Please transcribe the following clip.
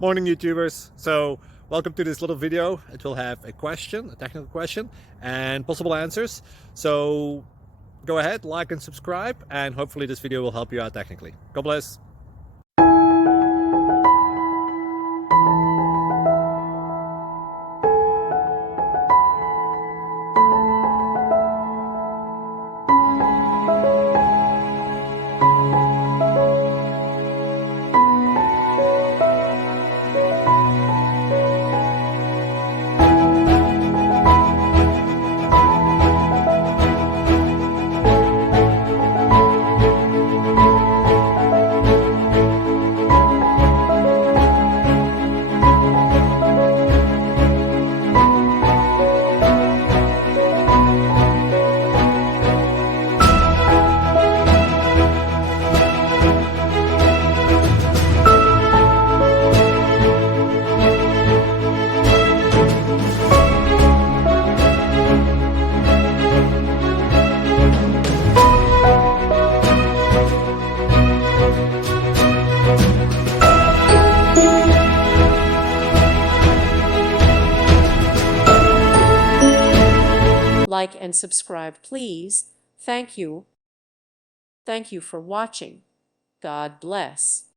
Morning YouTubers. So welcome to this little video. It will have a question, a technical question, and possible answers. So go ahead, like and subscribe, and hopefully this video will help you out technically. God bless. Like and subscribe, please. Thank you. Thank you for watching. God bless.